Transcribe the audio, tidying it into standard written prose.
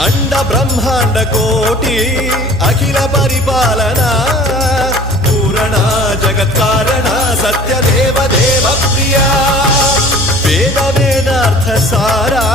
అండ బ్రహ్మాండ కోటి అఖిల పరిపాలన పూరణ జగత్కారణ సత్యదేవ దేవ ప్రియ వేద వేదార్థ సారా